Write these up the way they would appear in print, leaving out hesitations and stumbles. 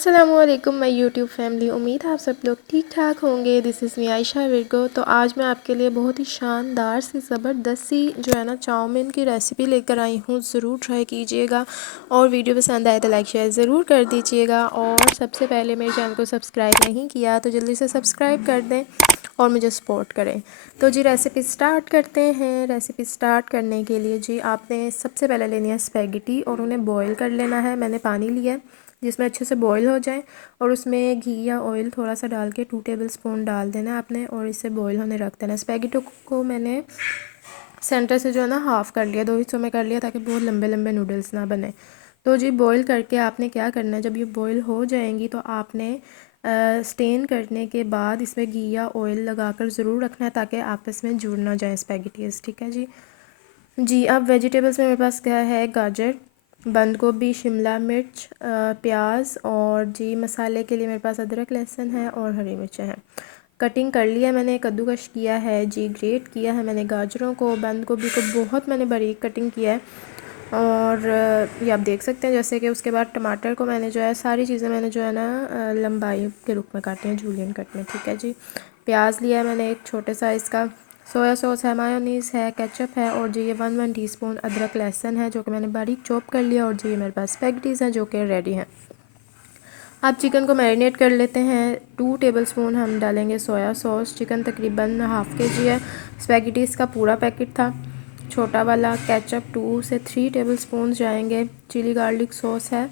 अस्सलामुअलैकुम my YouTube family. उम्मीद है आप सब लोग ठीक ठाक होंगे। This is me Ayesha Virgo. तो आज मैं आपके लिए बहुत ही शानदार सी ज़बरदस्त सी जो है ना चाउमीन की रेसिपी लेकर आई हूँ। ज़रूर ट्राई कीजिएगा और वीडियो पसंद आए तो लाइक शेयर ज़रूर कर दीजिएगा। और सबसे पहले मेरे चैनल को सब्सक्राइब नहीं किया तो जल्दी से सब्सक्राइब कर दें और मुझे सपोर्ट करें। तो जी रेसिपी स्टार्ट करते हैं। रेसिपी स्टार्ट करने के लिए जी आपने सबसे पहले लेनी है स्पैगेटी और उन्हें बॉईल कर लेना है। मैंने पानी लिया है जिसमें अच्छे से बॉईल हो जाए और उसमें घी या ऑयल थोड़ा सा डाल के 2 टेबलस्पून डाल देना है आपने और इसे बॉईल होने रख देना है। स्पैगेटी को मैंने सेंटर से जो है ना हाफ़ कर लिया, 2 हिस्सों में कर लिया ताकि बहुत लंबे लंबे नूडल्स ना बने। तो जी बॉईल करके आपने क्या करना है, जब ये बॉईल हो जाएंगी तो आपने स्टेन करने के बाद इसमें घी या ऑयल लगाकर ज़रूर रखना है ताकि आपस में जुड़ ना जाए स्पैगेटीज़। ठीक है जी। अब वेजिटेबल्स में मेरे पास क्या है, गाजर, बंद गोभी, शिमला मिर्च, प्याज और जी मसाले के लिए मेरे पास अदरक लहसुन है और हरी मिर्चें हैं। कटिंग कर लिया मैंने, कद्दूकश किया है जी, ग्रेट किया है मैंने गाजरों को, बंद गोभी को बहुत मैंने बारीक कटिंग किया है। और ये आप देख सकते हैं जैसे कि उसके बाद टमाटर को मैंने जो है सारी चीज़ें मैंने जो है ना लंबाई के रूप में काटी हैं, जूलियन कट में। ठीक है जी। प्याज लिया है मैंने एक छोटे साइज़ का, सोया सॉस है, मायोनीज़ है, केचप है और जी ये 1 टीस्पून अदरक लहसुन है जो कि मैंने बारीक चॉप कर लिया और जी ये मेरे पास स्पैगेटीज़ हैं जो कि रेडी हैं। अब चिकन को मैरिनेट कर लेते हैं। 2 टेबलस्पून हम डालेंगे सोया सॉस। चिकन तकरीबन हाफ़ के जी है। स्पैगेटीज़ का पूरा पैकेट था छोटा वाला। केचप 2 से 3 टेबलस्पून जाएंगे। चिली गार्लिक सॉस है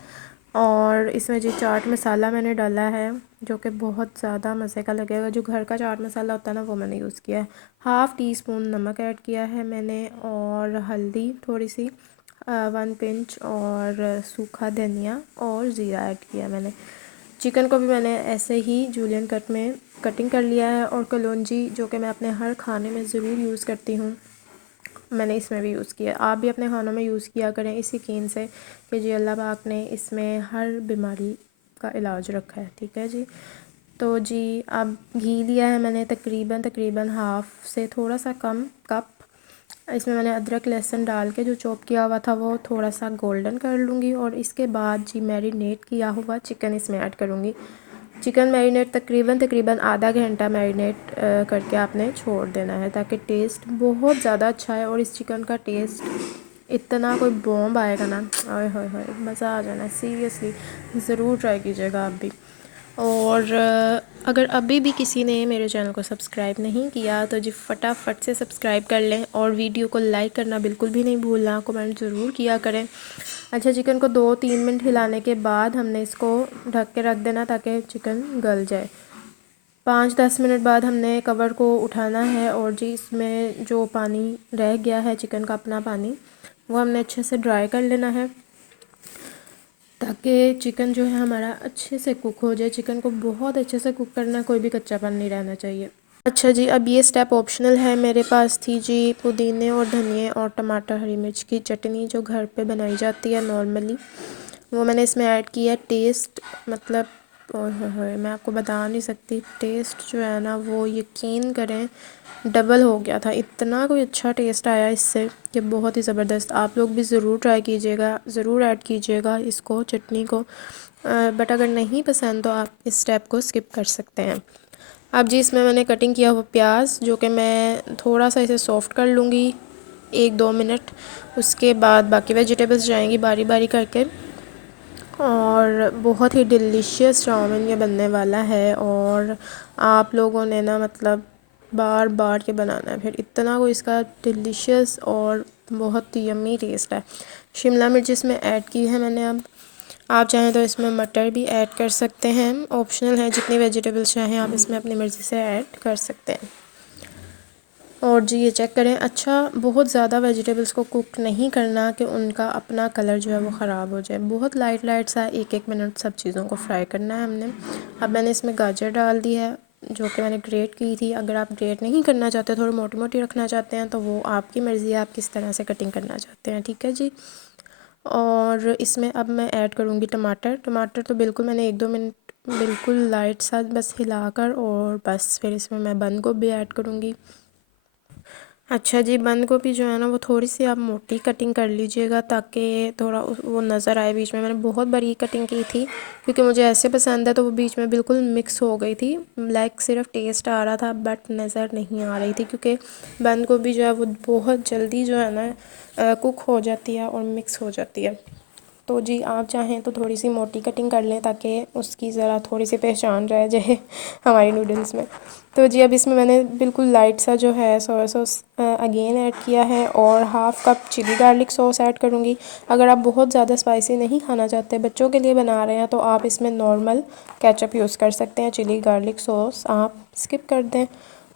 और इसमें जी चाट मसाला मैंने डाला है जो कि बहुत ज़्यादा मज़े का लगेगा। जो घर का चाट मसाला होता है ना वो मैंने यूज़ किया है। हाफ़ टी स्पून नमक ऐड किया है मैंने और हल्दी थोड़ी सी, 1 पिंच और सूखा धनिया और ज़ीरा ऐड किया मैंने। चिकन को भी मैंने ऐसे ही जूलियन कट में कटिंग कर लिया है और कलौंजी जो कि मैं अपने हर खाने में ज़रूर यूज़ करती हूँ, मैंने इसमें भी यूज़ किया। आप भी अपने खानों में यूज़ किया करें इस यकीन से कि जी अल्लाह पाक ने इसमें हर बीमारी का इलाज रखा है। ठीक है जी। तो जी अब घी लिया है मैंने तकरीबन हाफ़ से थोड़ा सा कम कप। इसमें मैंने अदरक लहसुन डाल के जो चॉप किया हुआ था वो थोड़ा सा गोल्डन कर लूँगी और इसके बाद जी मैरिनेट किया हुआ चिकन इसमें ऐड करूँगी। चिकन मैरिनेट तकरीबन आधा घंटा मैरिनेट करके आपने छोड़ देना है ताकि टेस्ट बहुत ज़्यादा अच्छा है। और इस चिकन का टेस्ट इतना कोई बॉम्ब आएगा ना, ओए होए होए, मज़ा आ जाना। सीरियसली ज़रूर ट्राई कीजिएगा आप भी। और अगर अभी भी किसी ने मेरे चैनल को सब्सक्राइब नहीं किया तो जी फटाफट से सब्सक्राइब कर लें और वीडियो को लाइक करना बिल्कुल भी नहीं भूलना, कमेंट ज़रूर किया करें। अच्छा, चिकन को 2-3 मिनट हिलाने के बाद हमने इसको ढक के रख देना ताकि चिकन गल जाए। 5-10 मिनट बाद हमने कवर को उठाना है और जी इसमें जो पानी रह गया है चिकन का अपना पानी, वो हमने अच्छे से ड्राई कर लेना है ताकि चिकन जो है हमारा अच्छे से कुक हो जाए। चिकन को बहुत अच्छे से कुक करना, कोई भी कच्चापन नहीं रहना चाहिए। अच्छा जी, अब ये स्टेप ऑप्शनल है। मेरे पास थी जी पुदीने और धनिए और टमाटर हरी मिर्च की चटनी जो घर पे बनाई जाती है नॉर्मली, वो मैंने इसमें ऐड किया। टेस्ट मतलब ओए होए होए, मैं आपको बता नहीं सकती। टेस्ट जो है ना वो यकीन करें डबल हो गया था। इतना कोई अच्छा टेस्ट आया इससे कि बहुत ही ज़बरदस्त। आप लोग भी ज़रूर ट्राई कीजिएगा, ज़रूर ऐड कीजिएगा इसको, चटनी को। बट अगर नहीं पसंद तो आप इस स्टेप को स्किप कर सकते हैं। अब जी इसमें मैंने कटिंग किया हुआ प्याज जो कि मैं थोड़ा सा इसे सॉफ़्ट कर लूँगी 1-2 मिनट। उसके बाद बाकी वेजिटेबल्स जाएंगी बारी बारी करके और बहुत ही डिलीशियस चाउमीन ये बनने वाला है। और आप लोगों ने ना मतलब बार बार के बनाना है, फिर इतना को इसका डिलीशियस और बहुत यम्मी टेस्ट है। शिमला मिर्च इसमें ऐड की है मैंने। अब आप चाहें तो इसमें मटर भी ऐड कर सकते हैं, ऑप्शनल है। जितनी वेजिटेबल्स चाहें आप इसमें अपनी मर्ज़ी से ऐड कर सकते हैं। और जी ये चेक करें, अच्छा बहुत ज़्यादा वेजिटेबल्स को कुक नहीं करना कि उनका अपना कलर जो है वो ख़राब हो जाए। बहुत लाइट लाइट सा 1-1 मिनट सब चीज़ों को फ्राई करना है हमने। अब मैंने इसमें गाजर डाल दी है जो कि मैंने ग्रेट की थी। अगर आप ग्रेट नहीं करना चाहते, थोड़ी मोटी मोटी रखना चाहते हैं तो वो आपकी मर्ज़ी है, आप किस तरह से कटिंग करना चाहते हैं। ठीक है जी। और इसमें अब मैं ऐड करूँगी टमाटर। टमाटर तो बिल्कुल मैंने 1-2 मिनट बिल्कुल लाइट सा बस हिलाकर, और बस फिर इसमें मैं बंद गोभी ऐड करूँगी। अच्छा जी, बंद गोभी जो है ना वो थोड़ी सी आप मोटी कटिंग कर लीजिएगा ताकि थोड़ा वो नज़र आए बीच में। मैंने बहुत बारीक कटिंग की थी क्योंकि मुझे ऐसे पसंद है, तो वो बीच में बिल्कुल मिक्स हो गई थी। लाइक सिर्फ टेस्ट आ रहा था बट नज़र नहीं आ रही थी, क्योंकि बंद गोभी जो है वो बहुत जल्दी जो है ना कुक हो जाती है और मिक्स हो जाती है। तो जी आप चाहें तो थोड़ी सी मोटी कटिंग कर लें ताकि उसकी ज़रा थोड़ी सी पहचान रह जाए हमारी नूडल्स में। तो जी अब इसमें मैंने बिल्कुल लाइट सा जो है सोया सॉस अगेन ऐड किया है और half cup chilli garlic sauce add करूँगी। अगर आप बहुत ज़्यादा स्पाइसी नहीं खाना चाहते, बच्चों के लिए बना रहे हैं, तो आप इसमें नॉर्मल केचप यूज़ कर सकते हैं। चिली गार्लिक सॉस आप स्किप कर दें।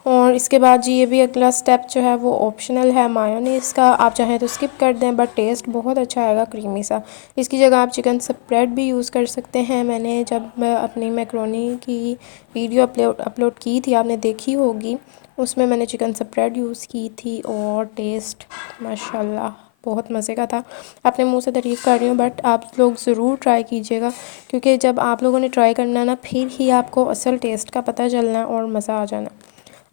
और इसके बाद जी ये भी अगला स्टेप जो है वो ऑप्शनल है मायोनीज़ का, आप चाहें तो स्किप कर दें बट टेस्ट बहुत अच्छा आएगा, क्रीमी सा। इसकी जगह आप चिकन स्प्रेड भी यूज़ कर सकते हैं। मैंने जब मैं अपनी मैक्रोनी की वीडियो अपलोड की थी, आपने देखी होगी, उसमें मैंने चिकन स्प्रेड यूज़ की थी और टेस्ट माशाल्लाह बहुत मज़े का था। अपने मुंह से तारीफ़ कर रही हूँ बट आप लोग ज़रूर ट्राई कीजिएगा, क्योंकि जब आप लोगों ने ट्राई करना है ना, फिर ही आपको असल टेस्ट का पता चलना है और मज़ा आ जाना।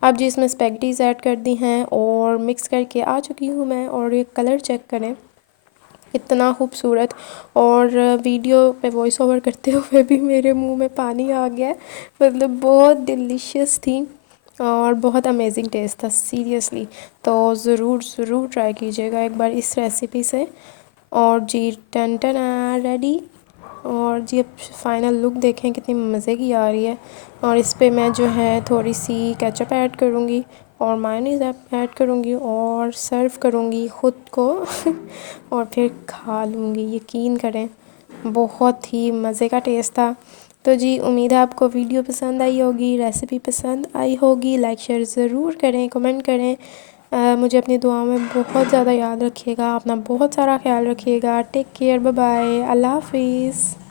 अब जी इसमें स्पैगेटीज़ ऐड कर दी हैं और मिक्स करके आ चुकी हूँ मैं। और ये कलर चेक करें कितना खूबसूरत, और वीडियो पे वॉइस ओवर करते हुए भी मेरे मुंह में पानी आ गया है। मतलब बहुत डिलीशियस थी और बहुत अमेजिंग टेस्ट था सीरियसली। तो ज़रूर ज़रूर ट्राई कीजिएगा एक बार इस रेसिपी से। और जी टन टन रेडी। और जी अब फाइनल लुक देखें कितनी मज़े की आ रही है। और इस पे मैं जो है थोड़ी सी केचप ऐड करूँगी और मायोनीज़ ऐड करूँगी और सर्व करूँगी ख़ुद को और फिर खा लूँगी। यकीन करें बहुत ही मज़े का टेस्ट था। तो जी उम्मीद है आपको वीडियो पसंद आई होगी, रेसिपी पसंद आई होगी। लाइक शेयर ज़रूर करें, कमेंट करें। मुझे अपनी दुआओं में बहुत ज़्यादा याद रखिएगा। अपना बहुत सारा ख्याल रखिएगा। टेक केयर, बाय बाय, अल्लाह हाफिज़।